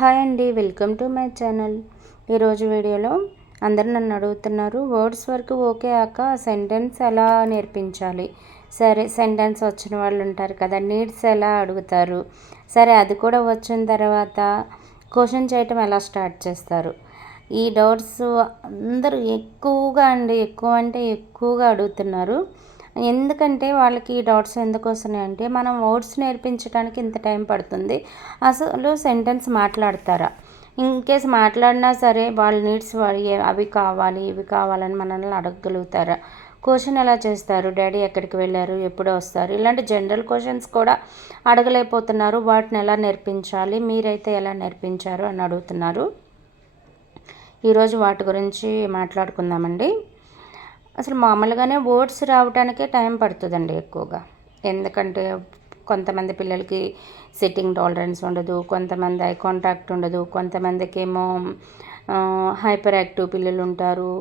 Hi అండి welcome to my channel. ఈరోజు వీడియోలో అందరు నన్ను అడుగుతున్నారు వర్డ్స్ వరకు ఓకే ఆక సెంటెన్స్ ఎలా నేర్పించాలి? సరే సెంటెన్స్ వచ్చిన వాళ్ళు ఉంటారు కదా నీడ్స్ ఎలా అడుగుతారు? సరే అది కూడా వచ్చిన తర్వాత క్వశ్చన్ చేయటం ఎలా స్టార్ట్ చేస్తారు? ఈ డౌట్స్ అందరూ ఎక్కువగా అండి ఎక్కువ అంటే ఎక్కువగా అడుగుతున్నారు. ఎందుకంటే వాళ్ళకి ఈ డాట్స్ ఎందుకు వస్తున్నాయి అంటే మనం వర్డ్స్ నేర్పించడానికి ఇంత టైం పడుతుంది. అసలు సెంటెన్స్ మాట్లాడతారా? ఇన్ కేస్ మాట్లాడినా సరే వాళ్ళ నీడ్స్ అవి కావాలి ఇవి కావాలని మనల్ని అడగగలుగుతారా? క్వశ్చన్ ఎలా చేస్తారు? డాడీ ఎక్కడికి వెళ్ళారు? ఎప్పుడు వస్తారు? ఇలాంటి జనరల్ క్వశ్చన్స్ కూడా అడగలేకపోతున్నారు. వాటిని ఎలా నేర్పించాలి? మీరైతే ఎలా నేర్పించారు అని అడుగుతున్నారు. ఈరోజు వాటి గురించి మాట్లాడుకుందామండి. అసలు మామూలుగానే వర్డ్స్ రావడానికే టైం పడుతుందండి ఎక్కువగా. ఎందుకంటే కొంతమంది పిల్లలకి సిట్టింగ్ టాలరెన్స్ ఉండదు కొంతమంది ఐ కాంటాక్ట్ ఉండదు కొంతమందికి ఏమో హైపర్ యాక్టివ్ పిల్లలు ఉంటారు.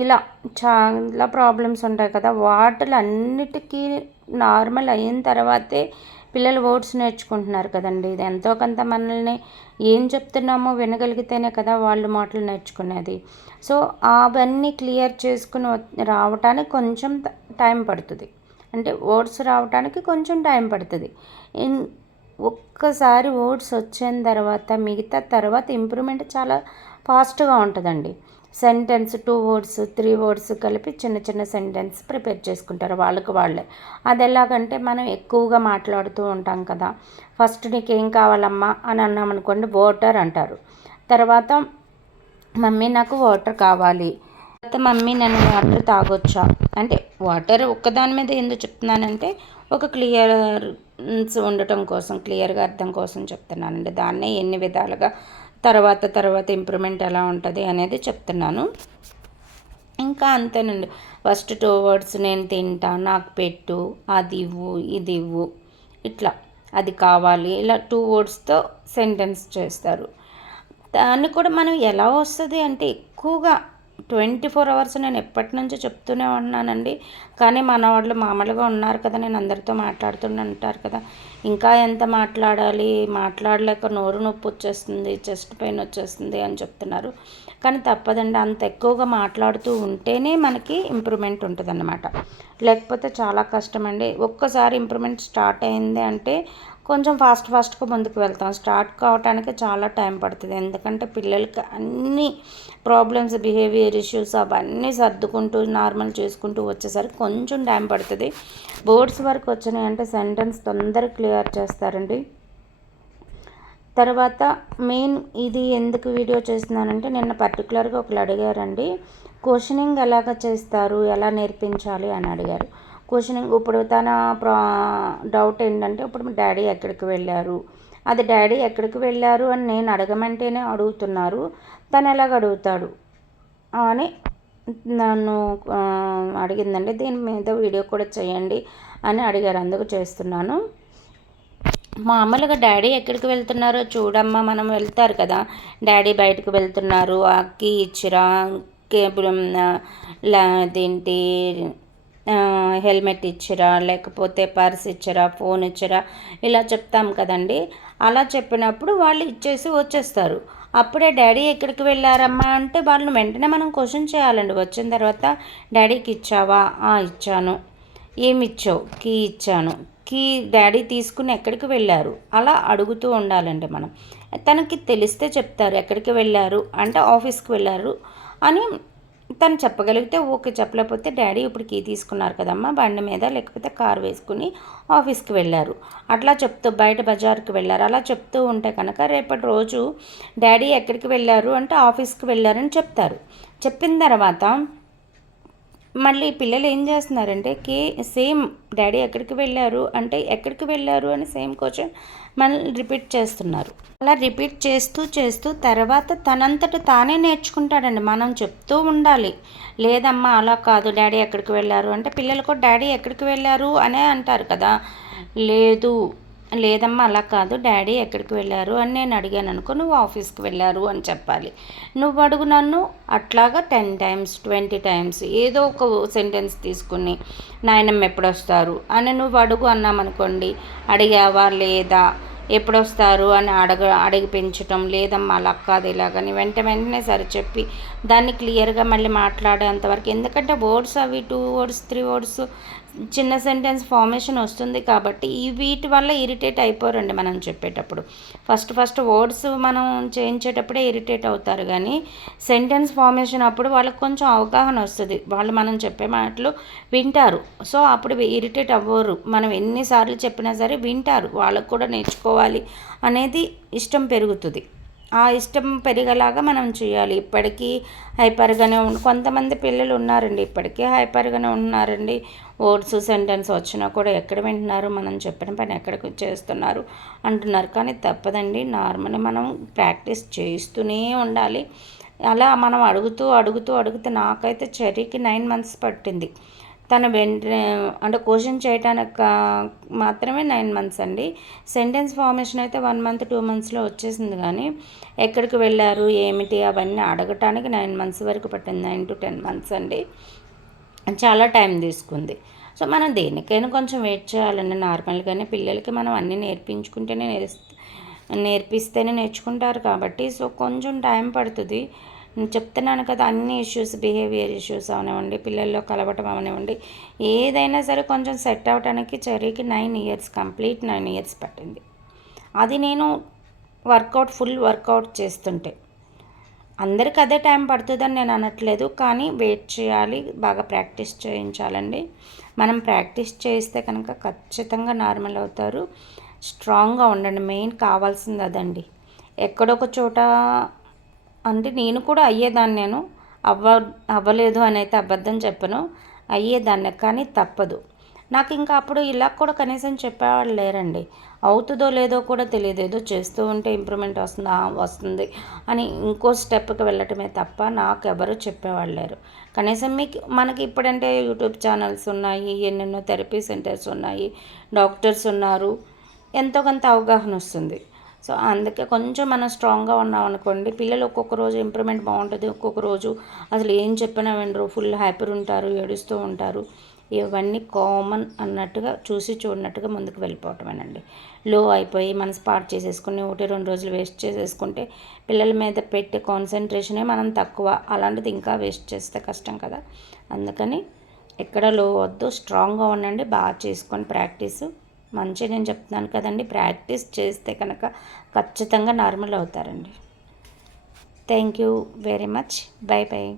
ఇలా చాలా ప్రాబ్లమ్స్ ఉంటాయి కదా. వాటిలన్నిటికీ నార్మల్ అయిన తర్వాతే పిల్లలు ఓట్స్ నేర్చుకుంటున్నారు కదండి. ఇది ఎంతో కొంత మనల్ని ఏం చెప్తున్నామో వినగలిగితేనే కదా వాళ్ళు మాటలు నేర్చుకునేది. సో అవన్నీ క్లియర్ చేసుకుని రావటానికి కొంచెం టైం పడుతుంది. అంటే ఓట్స్ రావటానికి కొంచెం టైం పడుతుంది. ఇన్ ఒక్కసారి ఓట్స్ వచ్చిన తర్వాత మిగతా తర్వాత ఇంప్రూవ్మెంట్ చాలా ఫాస్ట్గా ఉంటుందండి. Sentence two words three words కలిపి చిన్న చిన్న సెంటెన్స్ ప్రిపేర్ చేసుకుంటారు వాళ్ళకి వాళ్ళే. అది ఎలాగంటే మనం ఎక్కువగా మాట్లాడుతూ ఉంటాం కదా. ఫస్ట్ నీకు ఏం కావాలమ్మా అని అన్నామనుకోండి వాటర్ అంటారు. తర్వాత మమ్మీ నాకు వాటర్ కావాలి. తర్వాత మమ్మీ నన్ను వాటర్ తాగొచ్చా? అంటే వాటర్ ఒక్కదాని మీద ఎందుకు చెప్తున్నానంటే ఒక క్లియర్ ఉండటం కోసం క్లియర్గా అర్థం కోసం చెప్తున్నానండి. దాన్నే ఎన్ని విధాలుగా తర్వాత తర్వాత ఇంప్రూవ్మెంట్ ఎలా ఉంటుంది అనేది చెప్తున్నాను. ఇంకా అంతేనండి. ఫస్ట్ టూ వర్డ్స్ నేను తింటా నాకు పెట్టు అది ఇవ్వు ఇది ఇవ్వు ఇట్లా. అది కావాలి. ఇలా టూ వర్డ్స్తో సెంటెన్స్ చేస్తారు. దాన్ని కూడా మనం ఎలా వస్తుంది అంటే ఎక్కువగా ట్వంటీ ఫోర్ అవర్స్ నేను ఎప్పటి నుంచో చెప్తూనే ఉన్నానండి కానీ మన వాళ్ళు మామూలుగా ఉన్నారు కదా నేను అందరితో మాట్లాడుతూనే ఉంటారు కదా. ఇంకా ఎంత మాట్లాడాలి? మాట్లాడలేక నోరు నొప్పి వచ్చేస్తుంది చెస్ట్ పెయిన్ వచ్చేస్తుంది అని చెప్తున్నారు. కానీ తప్పదండి అంత ఎక్కువగా మాట్లాడుతూ ఉంటేనే మనకి ఇంప్రూవ్మెంట్ ఉంటుందన్నమాట. లేకపోతే చాలా కష్టం అండి ఒక్కసారి ఇంప్రూవ్మెంట్ స్టార్ట్ అయింది అంటే కొంచెం ఫాస్ట్ ఫాస్ట్గా ముందుకు వెళ్తాం. స్టార్ట్ కావడానికి చాలా టైం పడుతుంది. ఎందుకంటే పిల్లలకి అన్ని ప్రాబ్లమ్స్ బిహేవియర్ ఇష్యూస్ అవన్నీ సర్దుకుంటూ నార్మల్ చేసుకుంటూ వచ్చేసరికి కొంచెం టైం పడుతుంది. బోర్డ్స్ వరకు వచ్చినాయి అంటే సెంటెన్స్ తొందరగా క్లియర్ చేస్తారండి. తర్వాత మెయిన్ ఇది ఎందుకు వీడియో చేస్తున్నానంటే నిన్న పర్టికులర్గా ఒకరు అడిగారండి క్వశ్చనింగ్ ఎలాగ చేస్తారు? ఎలా నేర్పించాలి? అని అడిగారు. క్వశ్చనింగ్ ఇప్పుడు తన ప్రా డౌట్ ఏంటంటే ఇప్పుడు డాడీ ఎక్కడికి వెళ్ళారు? అది డాడీ ఎక్కడికి వెళ్ళారు అని నేను అడగమంటేనే అడుగుతున్నారు. తను ఎలాగ అడుగుతాడు? అని నన్ను అడిగిందండి. దీని మీద వీడియో కూడా చేయండి అని అడిగారు. అందుకు చేస్తున్నాను. మామూలుగా డాడీ ఎక్కడికి వెళ్తున్నారో చూడమ్మా మనం వెళ్తారు కదా. డాడీ బయటకు వెళ్తున్నారు. అక్కి ఇచ్చిరా కేబుల్ అదేంటి హెల్మెట్ ఇచ్చిరా లేకపోతే పర్స్ ఇచ్చిరా ఫోన్ ఇచ్చిరా ఇలా చెప్తాం కదండి. అలా చెప్పినప్పుడు వాళ్ళు ఇచ్చేసి వచ్చేస్తారు. అప్పుడే డాడీ ఎక్కడికి వెళ్ళారమ్మా అంటే వాళ్ళని వెంటనే మనం క్వశ్చన్ చేయాలండి. వచ్చిన తర్వాత డాడీకి ఇచ్చావా? ఇచ్చాను. ఏమి ఇచ్చావు? కీ ఇచ్చాను. కీ డాడీ తీసుకుని ఎక్కడికి వెళ్ళారు? అలా అడుగుతూ ఉండాలండి మనం. తనకి తెలిస్తే చెప్తారు ఎక్కడికి వెళ్ళారు? అంటే ఆఫీస్కి వెళ్ళారు అని తను చెప్పగలిగితే ఓకే చెప్పలేకపోతే డాడీ ఇప్పుడు కీ తీసుకున్నారు కదమ్మా బండి మీద లేకపోతే కారు వేసుకుని ఆఫీస్కి వెళ్ళారు. అట్లా చెప్తూ బయట బజార్కి వెళ్ళారు. అలా చెప్తూ ఉంటే కనుక రేపటి రోజు డాడీ ఎక్కడికి వెళ్ళారు అంటే ఆఫీస్కి వెళ్ళారని చెప్తారు. చెప్పిన తర్వాత మళ్ళీ పిల్లలు ఏం చేస్తున్నారంటే కే సేమ్ డాడీ ఎక్కడికి వెళ్ళారు? అంటే ఎక్కడికి వెళ్ళారు? అని సేమ్ క్వశ్చన్ మళ్ళీ రిపీట్ చేస్తున్నారు. అలా రిపీట్ చేస్తూ చేస్తూ తర్వాత తనంతట తానే నేర్చుకుంటాడండి. మనం చెప్తూ ఉండాలి. లేదమ్మా అలా కాదు. డాడీ ఎక్కడికి వెళ్ళారు? అంటే పిల్లలు కూడా డాడీ ఎక్కడికి వెళ్ళారు? అనే అంటారు కదా. లేదు. లేదమ్మా అలా కాదు. డాడీ ఎక్కడికి వెళ్ళారు అని నేను అడిగాను అనుకో నువ్వు ఆఫీస్కి వెళ్ళారు అని చెప్పాలి. నువ్వు అడుగు నన్ను అట్లాగా టెన్ టైమ్స్ ట్వంటీ టైమ్స్ ఏదో ఒక సెంటెన్స్ తీసుకుని నాయనమ్మ ఎప్పుడు వస్తారు అని నువ్వు అడుగు అన్నామనుకోండి అడిగావా లేదా ఎప్పుడు వస్తారు అని అడగ అడిగిపించటం లేదమ్మా అలా కాదు ఇలాగని వెంట వెంటనే సరి చెప్పి దాన్ని క్లియర్గా మళ్ళీ మాట్లాడేంతవరకు ఎందుకంటే వర్డ్స్ అవి టూ వర్డ్స్ త్రీ వర్డ్స్ చిన్న సెంటెన్స్ ఫార్మేషన్ వస్తుంది కాబట్టి ఈ వీటి వల్ల ఇరిటేట్ అయిపోరండి మనం చెప్పేటప్పుడు. ఫస్ట్ ఫస్ట్ వర్డ్స్ మనం చేయించేటప్పుడే ఇరిటేట్ అవుతారు కానీ సెంటెన్స్ ఫార్మేషన్ అప్పుడు వాళ్ళకి కొంచెం అవగాహన వస్తుంది. వాళ్ళు మనం చెప్పే మాటలు వింటారు. సో అప్పుడు ఇరిటేట్ అవ్వరు. మనం ఎన్నిసార్లు చెప్పినా సరే వింటారు. వాళ్ళకు కూడా నేర్చుకోవాలి అనేది ఇష్టం పెరుగుతుంది. ఆ ఇష్టం పెరిగేలాగా మనం చేయాలి. ఇప్పటికీ హైపర్గానే కొంతమంది పిల్లలు ఉన్నారండి. ఇప్పటికీ హైపర్గానే ఉన్నారండి. వర్డ్స్ సెంటెన్స్ వచ్చినా కూడా ఎక్కడ వింటున్నారు? మనం చెప్పిన పని ఎక్కడికి చేస్తున్నారు? అంటున్నారు. కానీ తప్పదండి. నార్మల్గా మనం ప్రాక్టీస్ చేస్తూనే ఉండాలి. అలా మనం అడుగుతూ అడుగుతూ అడుగుతూ నాకైతే చెర్రీకి నైన్ మంత్స్ పట్టింది. తన వెంటనే అంటే క్వశ్చన్ చేయటానికి మాత్రమే నైన్ మంత్స్ అండి. సెంటెన్స్ ఫార్మేషన్ అయితే వన్ మంత్ టూ మంత్స్లో వచ్చేసింది కానీ ఎక్కడికి వెళ్ళారు ఏమిటి అవన్నీ అడగటానికి నైన్ మంత్స్ వరకు పట్టింది. నైన్ టు టెన్ మంత్స్ అండి. చాలా టైం తీసుకుంది. సో మనం దేనికైనా కొంచెం వెయిట్ చేయాలండి. నార్మల్గానే పిల్లలకి మనం అన్నీ నేర్పించుకుంటేనే నేర్పిస్తేనే నేర్చుకుంటారు కాబట్టి సో కొంచెం టైం పడుతుంది. చెప్తున్నాను కదా అన్ని ఇష్యూస్ బిహేవియర్ ఇష్యూస్ అవనివ్వండి పిల్లల్లో కలవటం అవనివ్వండి ఏదైనా సరే కొంచెం సెట్ అవ్వడానికి చెర్రీకి nine years complete nine years పట్టింది. అది నేను వర్కౌట్ ఫుల్ వర్కౌట్ చేస్తుంటే. అందరికి అదే టైం పడుతుందని నేను అనట్లేదు కానీ వెయిట్ చేయాలి బాగా ప్రాక్టీస్ చేయించాలండి. మనం ప్రాక్టీస్ చేస్తే కనుక ఖచ్చితంగా నార్మల్ అవుతారు స్ట్రాంగ్గా ఉండండి మెయిన్ కావాల్సింది అదండి. ఎక్కడొక చోట అంటే నేను కూడా అయ్యేదాన్ని నేను. అవ్వ అవ్వలేదు అని అయితే అబద్ధం చెప్పను. అయ్యేదాన్ని కానీ తప్పదు. నాకు ఇంకా అప్పుడు ఇలా కూడా కనీసం చెప్పేవాళ్ళు లేరండి. అవుతుందో లేదో కూడా తెలియదు. ఏదో చేస్తూ ఉంటే ఇంప్రూవ్మెంట్ వస్తుందా? వస్తుంది అని ఇంకో స్టెప్కి వెళ్ళటమే తప్ప నాకు ఎవరు చెప్పేవాళ్ళు లేరు. కనీసం మీకు మనకి ఇప్పుడంటే యూట్యూబ్ ఛానల్స్ ఉన్నాయి ఎన్నెన్నో థెరపీ సెంటర్స్ ఉన్నాయి డాక్టర్స్ ఉన్నారు. ఎంతో కొంత అవగాహన వస్తుంది. సో అందుకే కొంచెం మనం స్ట్రాంగ్గా ఉన్నాం అనుకోండి పిల్లలు ఒక్కొక్క రోజు ఇంప్రూవ్మెంట్ బాగుంటుంది ఒక్కొక్క రోజు అసలు ఏం చెప్పినా వినరు ఫుల్ హ్యాపీ ఉంటారు ఏడుస్తూ ఉంటారు. ఇవన్నీ కామన్ అన్నట్టుగా చూసి చూడనట్టుగా ముందుకు వెళ్ళిపోవటమేనండి. లో అయిపోయి మన స్పాట్ చేసేసుకుని ఒకటి రెండు రోజులు వేస్ట్ చేసేసుకుంటే పిల్లల మీద పెట్టే కాన్సన్ట్రేషనే మనం తక్కువ. అలాంటిది ఇంకా వేస్ట్ చేస్తే కష్టం కదా. అందుకని ఎక్కడ లో వద్దు స్ట్రాంగ్గా ఉండండి బాగా చేసుకొని ప్రాక్టీస్. మంచి నేను చెప్తున్నాను కదండి. ప్రాక్టీస్ చేస్తే కనుక ఖచ్చితంగా నార్మల్ అవుతారండి. Thank you very much. Bye bye.